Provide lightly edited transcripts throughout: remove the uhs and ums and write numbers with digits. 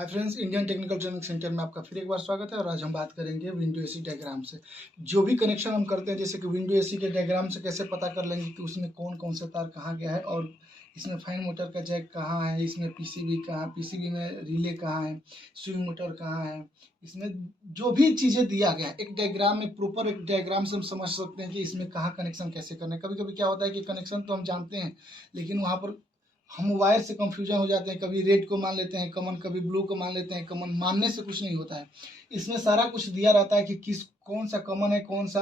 Hi friends, Indian technical training centre में आपका फिर एक बार स्वागत है। और आज हम बात करेंगे विंडो एसी डायग्राम से। जो भी कनेक्शन हम करते हैं, जैसे कि विंडो एसी के डायग्राम से कैसे पता कर लेंगे कि उसमें कौन कौन सा तार कहाँ गया है, और इसमें फाइन मोटर का जैक कहाँ है, इसमें पीसीबी कहाँ, पीसीबी में रिले कहाँ है, स्विंग मोटर कहाँ है, इसमें जो भी चीज़ें दिया गया है एक डायग्राम में, प्रॉपर एक डायग्राम से हम समझ सकते हैं कि इसमें कहाँ कनेक्शन कैसे करना है। कभी कभी क्या होता है कि कनेक्शन तो हम जानते हैं, लेकिन वहाँ पर हम वायर से कंफ्यूजन हो जाते हैं। कभी रेड को मान लेते हैं कॉमन, कभी ब्लू को मान लेते हैं कॉमन। मानने से कुछ नहीं होता है, इसमें सारा कुछ दिया रहता है कि कौन सा कॉमन है, कौन सा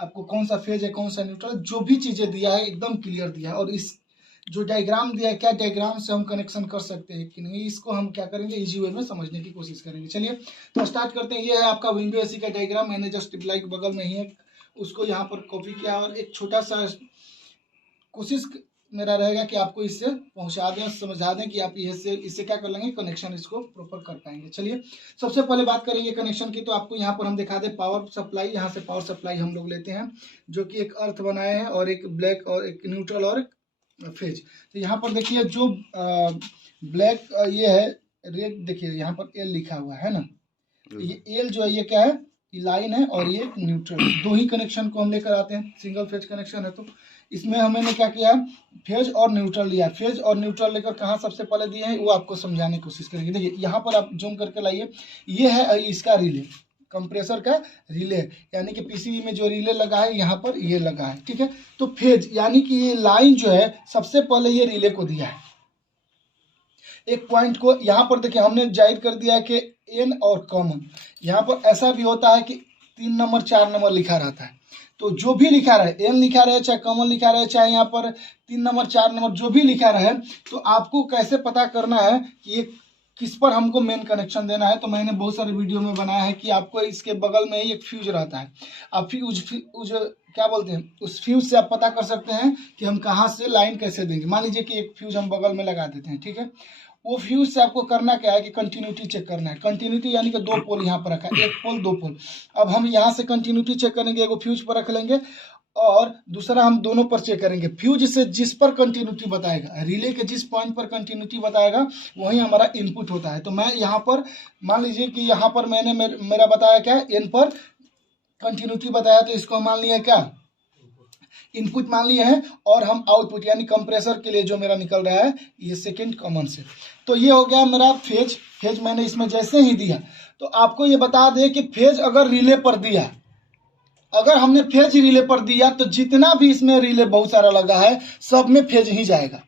आपको कौन सा फेज है, कौन सा न्यूट्रल, जो भी चीज़ें दिया है एकदम क्लियर दिया है। और इस जो डायग्राम दिया है, क्या डायग्राम से हम कनेक्शन कर सकते हैं कि नहीं, इसको हम क्या करेंगे, इजी वे में समझने की कोशिश करेंगे। चलिए तो स्टार्ट करते हैं। ये है आपका विंडो एसी का डायग्राम। मैंने जस्ट लाइक बगल में ही है उसको यहाँ पर कॉपी किया, और एक छोटा सा कोशिश मेरा रहेगा कि आपको इससे पहुंचा दें, समझा दें कि आप इससे क्या कर लेंगे, कनेक्शन इसको प्रॉपर कर पाएंगे। चलिए सबसे पहले बात करेंगे कनेक्शन की। तो आपको यहाँ पर हम दिखा दें पावर सप्लाई। यहाँ से पावर सप्लाई हम लोग लेते हैं, जो कि एक अर्थ बनाए हैं, और एक ब्लैक और एक न्यूट्रल और एक फेज। तो यहाँ पर देखिए जो ब्लैक ये है, रेड देखिए यहाँ पर एल लिखा हुआ है ना, तो ये एल जो है ये क्या है, लाइन है, और ये न्यूट्रल। दो ही कनेक्शन को हम लेकर आते हैं, सिंगल फेज कनेक्शन है। तो इसमें हमने क्या किया, फेज और न्यूट्रल लिया। फेज और न्यूट्रल लेकर कहाँ सबसे पहले दिए हैं वो आपको समझाने की कोशिश करेंगे। देखिए यहाँ पर आप जूम करके लाइए, ये है इसका रिले, कंप्रेसर का रिले, यानी कि पीसीबी में जो रिले लगा है यहाँ पर ये लगा है, ठीक है। तो फेज यानी कि ये लाइन जो है सबसे पहले ये रिले को दिया है, एक पॉइंट को। यहाँ पर देखिए हमने जाहिर कर दिया है कि एन और कॉमन। यहाँ पर ऐसा भी होता है कि 3 नंबर 4 नंबर लिखा रहता है, तो जो भी लिखा रहे, एन लिखा रहे चाहे कॉमन लिखा रहे, चाहे यहाँ पर 3 नंबर 4 नंबर जो भी लिखा रहे, तो आपको कैसे पता करना है कि ये किस पर हमको मेन कनेक्शन देना है। तो मैंने बहुत सारे वीडियो में बनाया है कि आपको इसके बगल में ही एक फ्यूज रहता है, आप फ्यूज क्या बोलते हैं, उस फ्यूज से आप पता कर सकते हैं कि हम कहाँ से लाइन कैसे देंगे। मान लीजिए कि एक फ्यूज हम बगल में लगा देते हैं, ठीक है। वो फ्यूज से आपको करना क्या है कि कंटिन्यूटी चेक करना है। कंटिन्यूटी यानी कि 2 पोल यहाँ पर रखा है, 1 पोल 2 पोल। अब हम यहाँ से कंटिन्यूटी चेक करेंगे, एगो फ्यूज पर रख लेंगे, और दूसरा हम दोनों पर चेक करेंगे। फ्यूज से जिस पर कंटिन्यूटी बताएगा, रिले के जिस पॉइंट पर कंटिन्यूटी बताएगा, वही हमारा इनपुट होता है। तो मैं यहाँ पर मान लीजिए कि यहाँ पर मैंने मेरा बताया क्या, एन पर कंटिन्यूटी बताया, तो इसको मान लिया क्या, इनपुट मान लिए हैं। और हम आउटपुट यानी कंप्रेसर के लिए जो मेरा निकल रहा है ये सेकंड कॉमन से। तो ये हो गया मेरा फेज। फेज मैंने इसमें जैसे ही दिया, तो आपको ये बता दें कि फेज अगर रिले पर दिया, अगर हमने फेज रिले पर दिया, तो जितना भी इसमें रिले बहुत सारा लगा है सब में फेज ही जाएगा।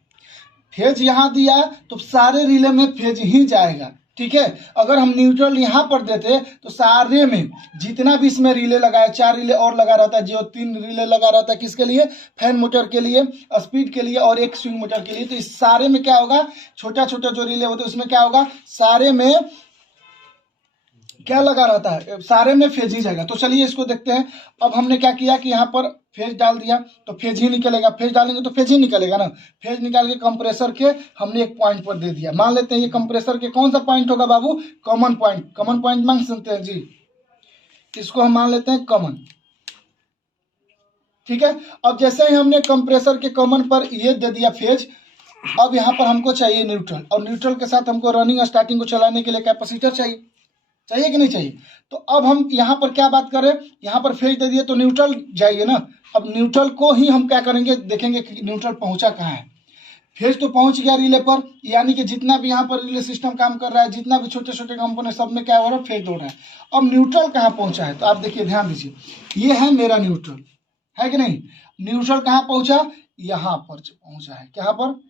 फेज यहाँ दिया तो सारे रिले में फेज ही जाएगा, ठीक है। अगर हम न्यूट्रल यहाँ पर देते तो सारे में जितना भी इसमें रिले लगा है, 4 रिले और लगा रहता है, जो 3 रिले लगा रहता है किसके लिए, फैन मोटर के लिए, स्पीड के लिए, और एक स्विंग मोटर के लिए। तो इस सारे में क्या होगा, छोटा छोटा जो रिले होते हैं उसमें क्या होगा, सारे में क्या लगा रहता है, सारे में फेज ही जाएगा। तो चलिए इसको देखते हैं। अब हमने क्या किया कि यहाँ पर फेज डाल दिया तो फेज ही निकलेगा, फेज डालेंगे तो फेज ही निकलेगा ना। फेज निकाल के कंप्रेसर के हमने एक पॉइंट पर दे दिया। मान लेते हैं ये कंप्रेसर के कौन सा पॉइंट होगा बाबू, कॉमन पॉइंट। कॉमन पॉइंट मान सकते हैं जी, इसको हम मान लेते हैं कॉमन, ठीक है। अब जैसे ही हमने कंप्रेसर के कॉमन पर ये दे दिया फेज, अब यहाँ पर हमको चाहिए न्यूट्रल, और न्यूट्रल के साथ हमको रनिंग स्टार्टिंग को चलाने के लिए कैपेसिटर चाहिए, चाहिए कि नहीं चाहिए। तो अब हम यहाँ पर क्या बात करें, यहाँ पर फेज दे दिए तो न्यूट्रल जाइए ना। अब न्यूट्रल को ही हम क्या करेंगे, देखेंगे कि न्यूट्रल पहुंचा कहाँ है। फेज तो पहुंच गया रिले पर, यानी कि जितना भी यहाँ पर रिले सिस्टम काम कर रहा है, जितना भी छोटे छोटे कंपोनेंट, सब में क्या हो रहा है, फेज हो रहा है। अब न्यूट्रल कहाँ पहुंचा है, तो आप देखिए ध्यान दीजिए, ये है मेरा न्यूट्रल, है कि नहीं। न्यूट्रल कहाँ पहुंचा, यहाँ पर पहुंचा है, कहाँ पर,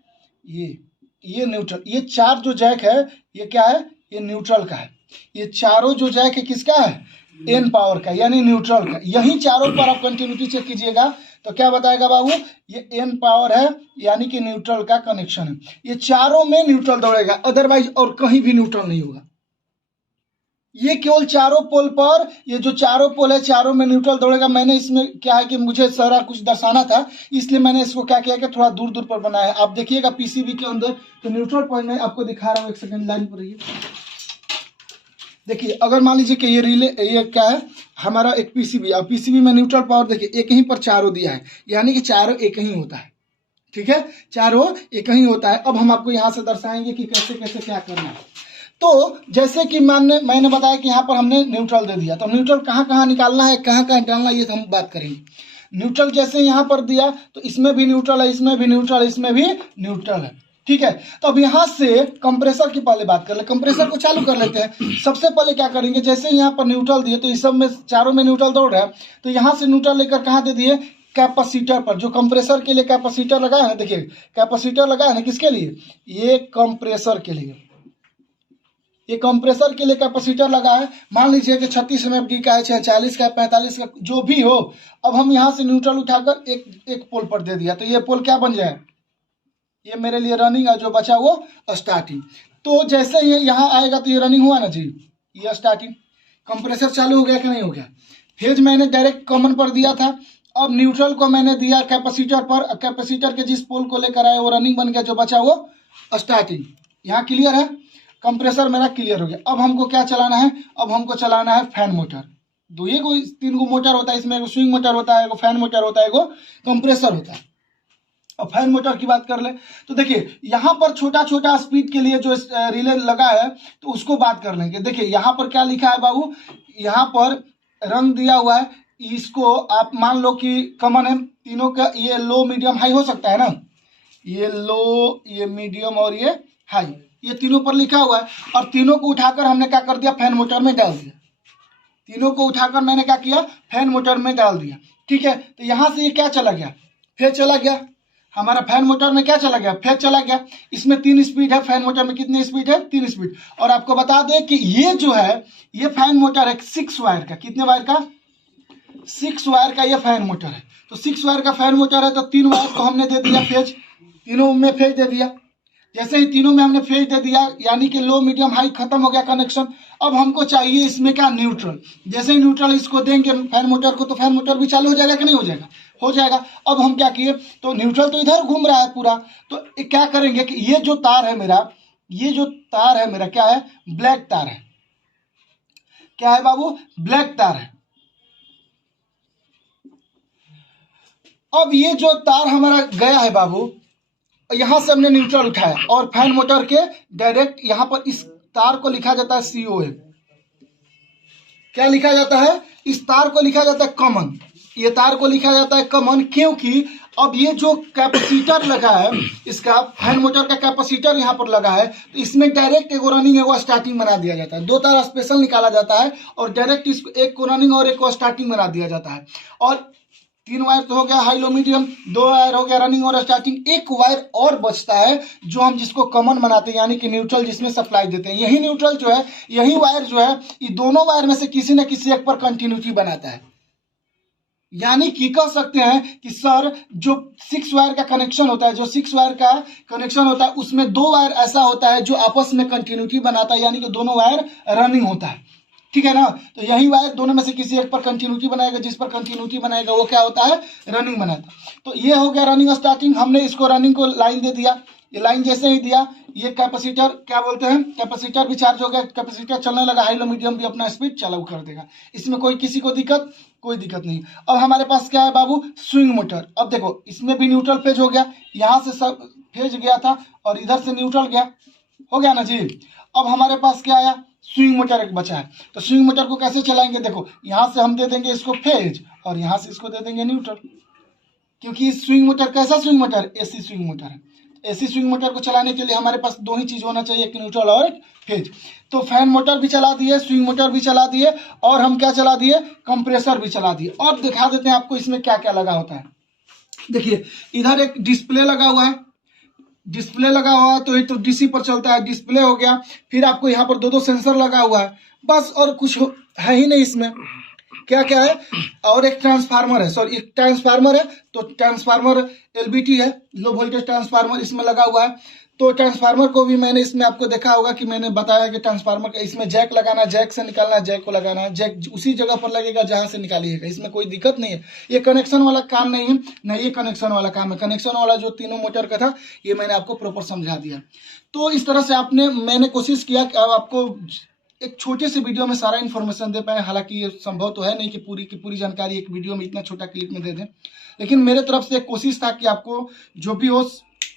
ये न्यूट्रल। ये 4 जो जैक है ये क्या है, ये न्यूट्रल का है। ये चारों जो जैक है किसका है, एन पावर का, यानी न्यूट्रल का। यही चारों पर आप कंटिन्यूटी चेक कीजिएगा तो क्या बताएगा बाबू, ये एन पावर है, यानी कि न्यूट्रल का कनेक्शन है। ये चारों में न्यूट्रल दौड़ेगा, अदरवाइज और कहीं भी न्यूट्रल नहीं होगा। ये केवल चारों पोल पर, ये जो चारों पोल है चारों में न्यूट्रल दौड़ेगा। मैंने इसमें क्या है कि मुझे सारा कुछ दर्शाना था, इसलिए मैंने इसको क्या किया कि थोड़ा दूर दूर पर बनाया है। आप देखिएगा पीसीबी के अंदर, तो न्यूट्रल पॉइंट में आपको दिखा रहा हूँ, एक सेकंड लाइन पर रहिए। देखिए अगर मान लीजिए कि ये रिले, ये क्या है हमारा एक पीसीबी, और पीसीबी में न्यूट्रल पावर देखिए एक ही पर चारों दिया है, यानी कि चारों एक ही होता है, ठीक है, चारों एक ही होता है। अब हम आपको यहाँ से दर्शाएंगे कि कैसे कैसे क्या करना है। तो जैसे कि मैंने बताया कि यहाँ पर हमने न्यूट्रल दे दिया, तो न्यूट्रल कहाँ कहाँ निकालना है, कहाँ कहाँ डालना है, ये हम बात करेंगे। न्यूट्रल जैसे यहाँ पर दिया तो इसमें भी न्यूट्रल है, इसमें भी न्यूट्रल है, इसमें भी न्यूट्रल है, ठीक है। तो अब यहाँ से कंप्रेसर की पहले बात कर ले, कंप्रेसर को चालू कर लेते हैं। सबसे पहले क्या करेंगे, जैसे यहाँ पर न्यूट्रल दिए तो इस सब में चारों में न्यूट्रल दौड़ रहा है, तो यहाँ से न्यूट्रल लेकर कहाँ दे दिए, कैपेसिटर पर। जो कंप्रेसर के लिए कैपेसिटर लगा है, देखिए कैपेसिटर लगा है किसके लिए, ये कंप्रेसर के लिए, ये कंप्रेसर के लिए कैपेसिटर लगा है। मान लीजिए कि 36 MFD का है, 40 का है, 45 का, जो भी हो। अब हम यहाँ से न्यूट्रल उठाकर एक पोल पर दे दिया, तो ये पोल क्या बन जाए, ये मेरे लिए रनिंग है, जो बचा वो स्टार्टिंग। तो जैसे ये यहाँ आएगा तो ये रनिंग हुआ ना जी, ये स्टार्टिंग, कंप्रेसर चालू हो गया कि नहीं हो गया। फेज मैंने डायरेक्ट कॉमन पर दिया था, अब न्यूट्रल को मैंने दिया कैपेसिटर पर, कैपेसिटर के जिस पोल को लेकर आया वो रनिंग बन गया, जो बचा वो स्टार्टिंग। यहाँ क्लियर है, कंप्रेसर मेरा क्लियर हो गया। अब हमको क्या चलाना है, अब हमको चलाना है फैन मोटर। तीन गो मोटर होता है इसमें, एगो स्विंग मोटर होता है, एगो फैन मोटर होता है, एगो कंप्रेसर होता है। अब फैन मोटर की बात कर ले तो देखिए यहाँ पर छोटा छोटा स्पीड के लिए जो रिले लगा है तो उसको बात कर लेंगे। देखिए यहाँ पर क्या लिखा है बाबू, यहाँ पर रंग दिया हुआ है, इसको आप मान लो कि कॉमन है तीनों का, ये लो मीडियम हाई हो सकता है ना, ये लो, ये मीडियम और ये हाई, ये तीनों पर लिखा हुआ है। और तीनों को उठाकर हमने क्या कर दिया, फैन मोटर में डाल दिया। तीनों को उठाकर मैंने क्या किया, फैन मोटर में डाल दिया, ठीक है। तो यहाँ से ये क्या चला गया, फेज चला गया। हमारा फैन मोटर में क्या चला गया, फेज चला गया। इसमें 3 स्पीड है, फैन मोटर में कितनी स्पीड है, 3 स्पीड। और आपको बता दें कि ये जो है ये फैन मोटर है 6 वायर का, कितने वायर का, 6 वायर का ये फैन मोटर है। तो 6 वायर का फैन मोटर है, तो 3 वायर को हमने दे दिया फेज, तीनों में फेज दे दिया। जैसे ही तीनों में हमने फेज दे दिया, यानी कि लो मीडियम हाई खत्म हो गया कनेक्शन। अब हमको चाहिए इसमें क्या, न्यूट्रल। जैसे ही न्यूट्रल इसको देंगे फैन मोटर को, तो फैन मोटर भी चालू हो जाएगा कि नहीं हो जाएगा, हो जाएगा। अब हम क्या किए, तो न्यूट्रल तो इधर घूम रहा है पूरा, तो क्या करेंगे कि ये जो तार है मेरा, ये जो तार है मेरा क्या है, ब्लैक तार है। क्या है बाबू, ब्लैक तार है। अब ये जो तार हमारा गया है बाबू, यहां से हमने न्यूट्रल उठाया और फैन मोटर के डायरेक्ट यहां पर इस तार को लिखा जाता है COM। क्या लिखा जाता है, इस तार को लिखा जाता है कॉमन, ये तार को लिखा जाता है कॉमन, क्योंकि अब ये जो कैपेसिटर लगा है, इसका फैन मोटर का कैपेसिटर यहाँ पर लगा है, तो इसमें डायरेक्ट एगो रनिंग एगो स्टार्टिंग बना दिया जाता है। 2 तार स्पेशल निकाला जाता है और डायरेक्ट इसको एक को रनिंग और एक को स्टार्टिंग बना दिया जाता है। और 3 वायर तो हो गया हाई लो मीडियम, 2 वायर हो गया रनिंग और स्टार्टिंग, एक वायर और बचता है जो हम जिसको कॉमन बनाते हैं, यानी कि न्यूट्रल, जिसमें सप्लाई देते हैं। यही न्यूट्रल जो है, यही वायर जो है, ये दोनों वायर में से किसी न किसी एक पर कंटिन्यूटी बनाता है। यानी कि कह सकते हैं कि सर जो 6 वायर का कनेक्शन होता है, जो 6 वायर का कनेक्शन होता है, उसमें 2 वायर ऐसा होता है जो आपस में कंटिन्यूटी बनाता है, यानी कि दोनों वायर रनिंग होता है, ठीक है ना। तो यही वायर दोनों में से किसी एक पर कंटिन्यूटी बनाएगा, जिस पर कंटिन्यूटी बनाएगा वो क्या होता है, रनिंग बनाता। तो ये हो गया रनिंग स्टार्टिंग। हमने इसको रनिंग को लाइन दे दिया, ये लाइन जैसे ही दिया, ये कैपेसिटर क्या बोलते हैं, कैपेसिटर भी चार्ज हो गया, कैपेसिटर चलने लगा, हाई लो मीडियम भी अपना स्पीड चालू कर देगा। इसमें कोई किसी को कोई दिक्कत नहीं। अब हमारे पास क्या है बाबू, स्विंग मोटर। अब देखो इसमें भी न्यूट्रल फेज हो गया, यहाँ से सब फेज गया था और इधर से न्यूट्रल गया, हो गया ना जी। अब हमारे पास क्या आया, स्विंग मोटर एक बचा है। तो स्विंग मोटर को कैसे चलाएंगे, देखो यहाँ से हम दे देंगे इसको फेज और यहाँ से इसको दे देंगे न्यूट्रल, क्योंकि स्विंग मोटर कैसा swing motor, AC swing motor है। AC स्विंग मोटर को चलाने के लिए हमारे पास 2 ही चीज होना चाहिए, एक न्यूट्रल और एक फेज। तो फैन मोटर भी चला दिए, स्विंग मोटर भी चला दिए, और हम क्या चला दिए, कंप्रेसर भी चला दिए। और दिखा देते हैं आपको इसमें क्या क्या लगा होता है। देखिए इधर एक डिस्प्ले लगा हुआ है, डिस्प्ले लगा हुआ है तो ये तो DC पर चलता है, डिस्प्ले हो गया। फिर आपको यहाँ पर 2 सेंसर लगा हुआ है, बस और कुछ है ही नहीं इसमें। क्या क्या है, और एक ट्रांसफार्मर है, सॉरी एक ट्रांसफार्मर है, तो ट्रांसफार्मर LVT है, लो वोल्टेज ट्रांसफार्मर इसमें लगा हुआ है। तो ट्रांसफार्मर को भी मैंने इसमें आपको देखा होगा कि मैंने बताया कि ट्रांसफार्मर का इसमें जैक लगाना, जैक से निकालना, जैक को लगाना है, जैक उसी जगह पर लगेगा जहां से निकालिएगा, इसमें कोई दिक्कत नहीं है। ये कनेक्शन वाला काम नहीं है, नहीं ये कनेक्शन वाला काम है। कनेक्शन वाला जो तीनों मोटर का था ये मैंने आपको प्रॉपर समझा दिया। तो इस तरह से मैंने कोशिश किया कि अब आपको एक छोटे से वीडियो में सारा इन्फॉर्मेशन दे पाए। हालांकि ये संभव तो है नहीं कि पूरी की पूरी जानकारी एक वीडियो में इतना छोटा क्लिप में दे दें, लेकिन मेरे तरफ से एक कोशिश था कि आपको जो भी हो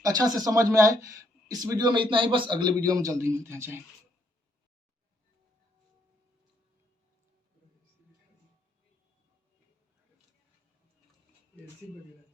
अच्छा से समझ में आए। इस वीडियो में इतना ही, बस अगले वीडियो में जल्दी मिलते हैं। जय हिंद। एसी वगैरह